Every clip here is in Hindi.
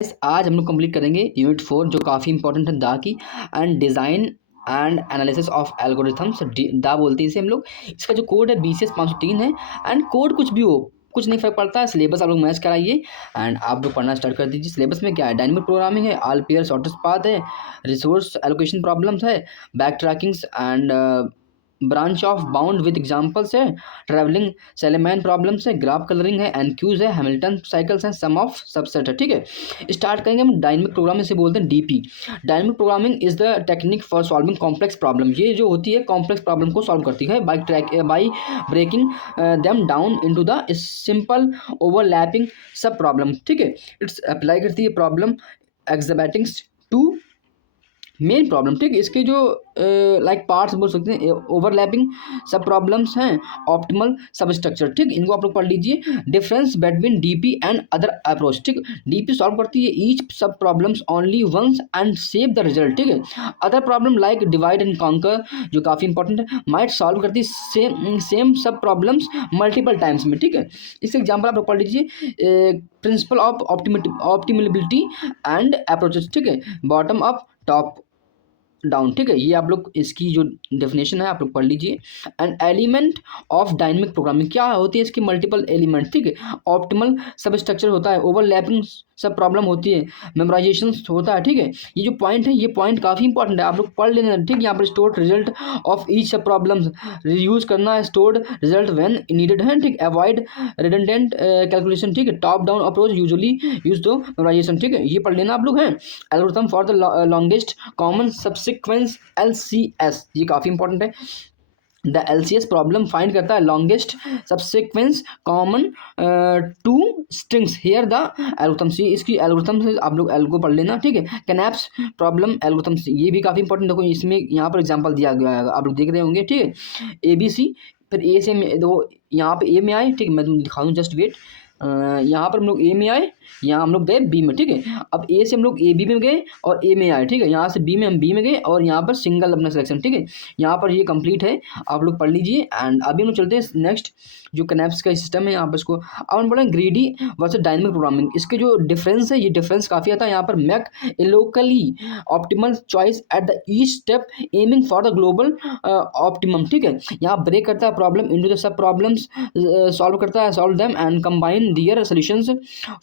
आज हम लोग कंप्लीट करेंगे यूनिट 4 जो काफ़ी इंपॉर्टेंट है दा की and design and analysis of algorithms. दा बोलते हैं इसे हम लोग। इसका जो कोड है BCS 503 है। एंड कोड कुछ भी हो, कुछ नहीं फ़र्क पड़ता है। सिलेबस आप लोग मैच कराइए एंड आप लोग पढ़ना स्टार्ट कर दीजिए। सिलेबस में क्या है, डायनेमिक प्रोग्रामिंग है, ऑल पेयर शॉर्टेस्ट पाथ है, रिसोर्स एलोकेशन प्रॉब्लम्स है, back trackings and branch of bound with examples है, ट्रैवलिंग सेलेमैन प्रॉब्लम्स है, ग्राफ कलरिंग है, एनक्यूज है, हैमिल्टन साइकिल्स हैं, सम ऑफ सबसेट है। ठीक है, स्टार्ट करेंगे हम डायनेमिक प्रोग्रामिंग से। बोलते हैं DP। Dynamic programming is the technique for solving complex problem. ये जो होती है कॉम्प्लेक्स प्रॉब्लम को सॉल्व करती है by breaking them down into the simple overlapping subproblem. ठीक है, इट्स अप्लाई करती है problem exhibiting two main problem. ठीक है, इसके जो लाइक पार्ट्स बोल सकते हैं, ओवरलैपिंग सब प्रॉब्लम्स हैं, ऑप्टिमल सब स्ट्रक्चर। ठीक, इनको आप लोग पढ़ लीजिए। Difference between DP and other approach. ठीक, DP सॉल्व करती है each subproblems only once and save the result. ठीक है, other problem like divide and conquer जो काफ़ी इंपॉर्टेंट है, माइट सॉल्व करती है सेम सब प्रॉब्लम्स मल्टीपल टाइम्स में। ठीक है, इससे एग्जाम्पल आप लोग पढ़ लीजिए। Principle of optimality and approaches. ठीक है, बॉटम अप टॉप डाउन। ठीक है, ये आप लोग इसकी जो डेफिनेशन है आप लोग पढ़ लीजिए। And element of dynamic programming क्या होती है, इसकी मल्टीपल एलिमेंट। ठीक है, ऑप्टिमल सब स्ट्रक्चर होता है, ओवरलैपिंग सब प्रॉब्लम होती है, मेमोराइजेशन होता है। ठीक है, ये जो पॉइंट है, ये पॉइंट काफ़ी इंपॉर्टेंट है, आप लोग पढ़ लेना। ठीक है, यहाँ पर स्टोर्ड रिजल्ट ऑफ ईच सब प्रॉब्लम्स यूज करना है, स्टोर्ड रिजल्ट व्हेन नीडेड है। ठीक, अवॉइड रिडंडेंट कैलकुलेशन। ठीक है, top down approach usually use दो मेमोराइजेशन। ठीक है, ये पढ़ लेना आप लोग हैं। Algorithm for the longest common subsequence LCS, ये काफ़ी इंपॉर्टेंट है। द LCS प्रॉब्लम फाइंड करता है longest subsequence common to strings here the algorithm. See इसकी एल्गोरिथम से आप लोग एल्गो पढ़ लेना। ठीक है, कैनैप्स प्रॉब्लम एल्गोरिथम, ये भी काफ़ी इंपॉर्टेंट। देखो इसमें यहाँ पर एग्जांपल दिया गया है, आप लोग देख रहे होंगे। ठीक है, ABC, फिर A से देखो यहाँ पे A में आए। ठीक है, मैं तुम दिखा दूँ, जस्ट वेट। यहाँ पर हम लोग A में आए, यहाँ हम लोग गए B में। ठीक है, अब A से हम लोग AB में गए और A में आए। ठीक है, यहाँ से B में हम B में गए और यहाँ पर सिंगल अपना सिलेक्शन। ठीक है, यहाँ पर ये कंप्लीट है, आप लोग पढ़ लीजिए। एंड अभी हम लोग चलते हैं नेक्स्ट जो कनेप्स का सिस्टम है यहाँ पर इसको। अब हम बोलेंगे ग्रीडी वर्सेस डायनेमिक प्रोग्रामिंग। इसके जो डिफरेंस है, ये डिफरेंस काफ़ी आता है। यहाँ पर make a locally optimal choice at the each step aiming for the global optimum. ठीक है, यहाँ ब्रेक करता है problem into the sub problems, solve करता है, solve them and combine their solutions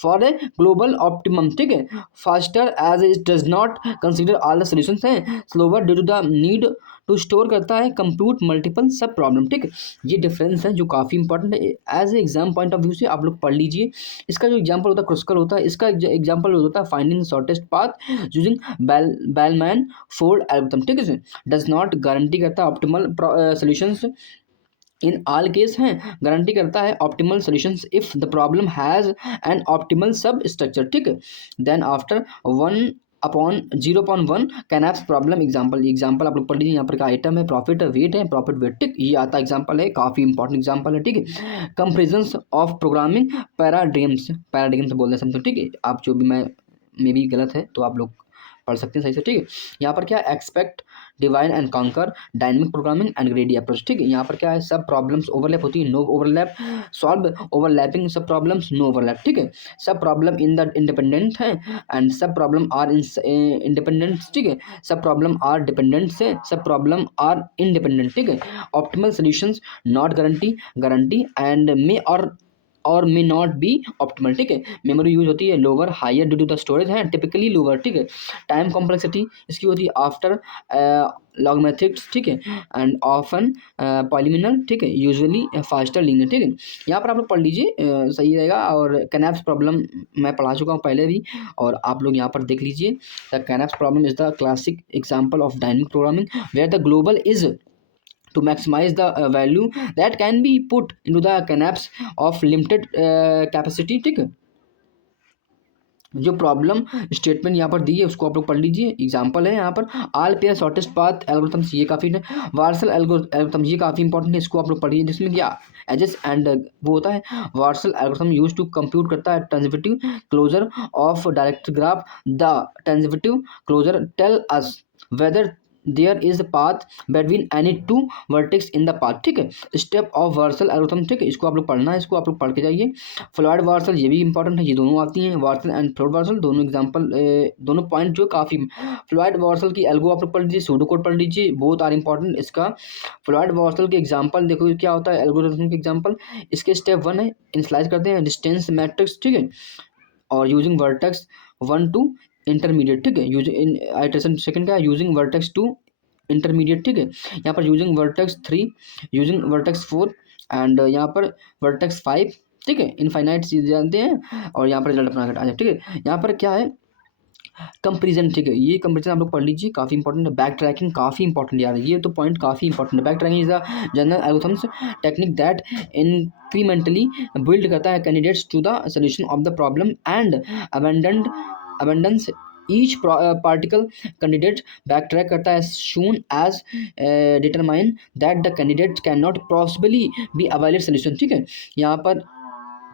for a global optimum. ठीक है, faster as it does not consider all the solutions हैं, slower due to the need to store करता है कंप्यूट मल्टीपल सब प्रॉब्लम। ठीक है, ये डिफरेंस है जो काफ़ी इंपॉर्टेंट है। As a exam point of view से आप लोग पढ़ लीजिए। इसका जो एग्जांपल होता है क्रुस्कल होता है, इसका एग्जांपल होता है finding shortest path using bellman fold algorithm. ठीक है, डज नॉट गारंटी करता optimal solutions in all case हैं, गारंटी करता है optimal solutions if the problem has an optimal सब स्ट्रक्चर। ठीक है, देन आफ्टर 1/0/1 कैनैप्स प्रॉब्लम एग्जाम्पल आप लोग पढ़ लीजिए। यहाँ पर का आइटम है, प्रॉफिट है, वेट है, प्रॉफिट वेट। ठीक, ये आता एग्जाम्पल है, काफ़ी इंपॉर्टेंट एग्जाम्पल है। ठीक है, कंपेरिजन्स ऑफ प्रोग्रामिंग पैराडिग्म्स बोल रहे समथिंग। ठीक है, आप जो भी मैं भी गलत है तो आप लोग पढ़ सकते हैं सही से। ठीक है, यहाँ पर क्या expect divide and conquer dynamic programming and ग्रेडी approach. ठीक है, यहाँ पर क्या है, सब प्रॉब्लम्स ओवरलैप होती है, नो ओवरलैप, सॉल्व ओवरलैपिंग सब प्रॉब्लम्स, नो ओवरलैप। ठीक है, सब प्रॉब्लम इन द इंडिपेंडेंट है एंड सब प्रॉब्लम आर इंडिपेंडेंट। ठीक है, सब प्रॉब्लम आर डिपेंडेंट से, सब प्रॉब्लम आर इंडिपेंडेंट। ठीक है, optimal solutions not guarantee and may और मे नॉट बी ऑप्टिमल। ठीक है, मेमोरी यूज होती है lower higher due to the storage है, टिपिकली लोअर। ठीक है, टाइम कॉम्प्लेक्सिटी इसकी होती है आफ्टर लॉगमेथिक्स। ठीक है, एंड ऑफन पॉलिमिनल। ठीक है, यूजुअली फास्टर लीनियर। ठीक है, यहाँ पर आप लोग पढ़ लीजिए, सही रहेगा। और कैनैप्स प्रॉब्लम मैं पढ़ा चुका हूँ पहले भी, और आप लोग यहाँ पर देख लीजिए। The knapsack problem is the classic example of dynamic programming where the global is to maximize the value that can be put into the canapes of limited capacity। ठीक है, जो प्रॉब्लम स्टेटमेंट यहाँ पर दी है उसको आप लोग पढ़ लीजिए। एग्जांपल है यहाँ पर all pair shortest path algorithms, ये काफ़ी है। वार्सल एल्गोरिथम, ये काफ़ी इंपॉर्टेंट है, इसको आप लोग पढ़िए। जिसमें क्या एजेस एंड वो होता है, Warshall algorithm use to compute करता है transitive closure of direct graph. The transitive closure tell us whether there is path between any two vertex in the path, ठीक है। स्टेप ऑफ वर्सल एल्गोरिथम, ठीक है, इसको आप लोग पढ़ना है, इसको आप लोग पढ़ के जाइए। फ्लॉयड वर्सल ये भी इंपॉर्टेंट है, ये दोनों आती हैं, वर्सल एंड फ्लॉयड वर्सल दोनों एग्जाम्पल, दोनों पॉइंट जो काफ़ी। फ्लॉयड वर्सल की एल्गो आप लोग पढ़ लीजिए, सूडो कोड पढ़ लीजिए, बोथ आर इंपॉर्टेंट। इसका फ्लॉयड वर्सल के एग्जाम्पल देखो क्या होता है, एल्गोरिथम के एग्जाम्पल। इसके स्टेप 1 है, इनिशियलाइज करते हैं डिस्टेंस मैट्रिक्स, ठीक है, और यूजिंग वर्टेक्स 1 टू इंटरमीडिएट, ठीक है। यूजिंग आइटरेशन सेकंड का यूजिंग वर्टेक्स 2 इंटरमीडिएट, ठीक है। यहाँ पर using vertex 3, using vertex 4 and यहाँ पर वर्टेक्स 5, ठीक है। इनफाइनाइट चीज जानते हैं और यहाँ पर रिजल्ट अपना आ जाए, ठीक है। यहाँ पर क्या है, कंपेरिजन, ठीक है, ये कंपेरिजन आप लोग पढ़ लीजिए, काफ़ी इंपॉर्टेंट है। बैक ट्रैकिंग काफ़ी इंपॉर्टेंट यार, ये तो पॉइंट काफ़ी इंपॉर्टेंट है। Back tracking is the general algorithms technique that incrementally build करता है candidates to the solution of the problem and abandons each particle candidate back track करता है soon as determine that the candidate can not possibly be available solution, ठीक है। यहाँ पर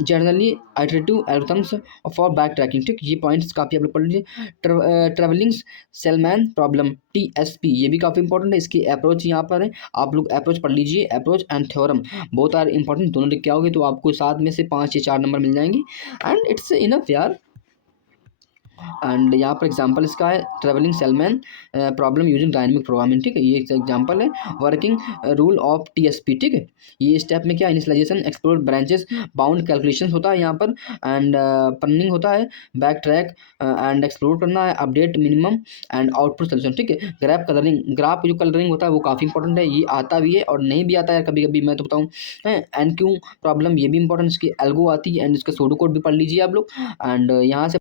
generally iterative algorithms for back tracking, ठीक, ये पॉइंट्स काफ़ी आप लोग पढ़ लीजिए। ट्रेवलिंग सेलमैन प्रॉब्लम TSP, ये भी काफ़ी इंपॉर्टेंट है। इसकी अप्रोच यहाँ पर है, आप लोग अप्रोच पढ़ लीजिए, approach and theorem both are important. दोनों लिख के आओगे तो आपको 7 में से 5 या 4 नंबर मिल जाएंगे एंड इट्स इनफ यार। एंड यहाँ पर एग्जांपल इसका है travelling salesman problem using dynamic programming, ठीक है, ये एक एग्जांपल है। वर्किंग रूल ऑफ TSP, ठीक है, ये स्टेप में क्या initialization, explore branches, bound calculation होता है यहाँ पर एंड पन्निंग होता है, बैक ट्रैक एंड एक्सप्लोर करना है, update minimum and output solution, ठीक है। ग्राफ कलरिंग, ग्राफ जो कलरिंग होता है वो काफ़ी इंपॉर्टेंट है, ये आता भी है और नहीं भी आता है कभी कभी, मैं तो बताऊँ। NQ प्रॉब्लम ये भी इंपॉर्टेंट, इसकी एल्गो आती है एंड इसका सूडो कोड भी पढ़ लीजिए आप लोग एंड यहाँ से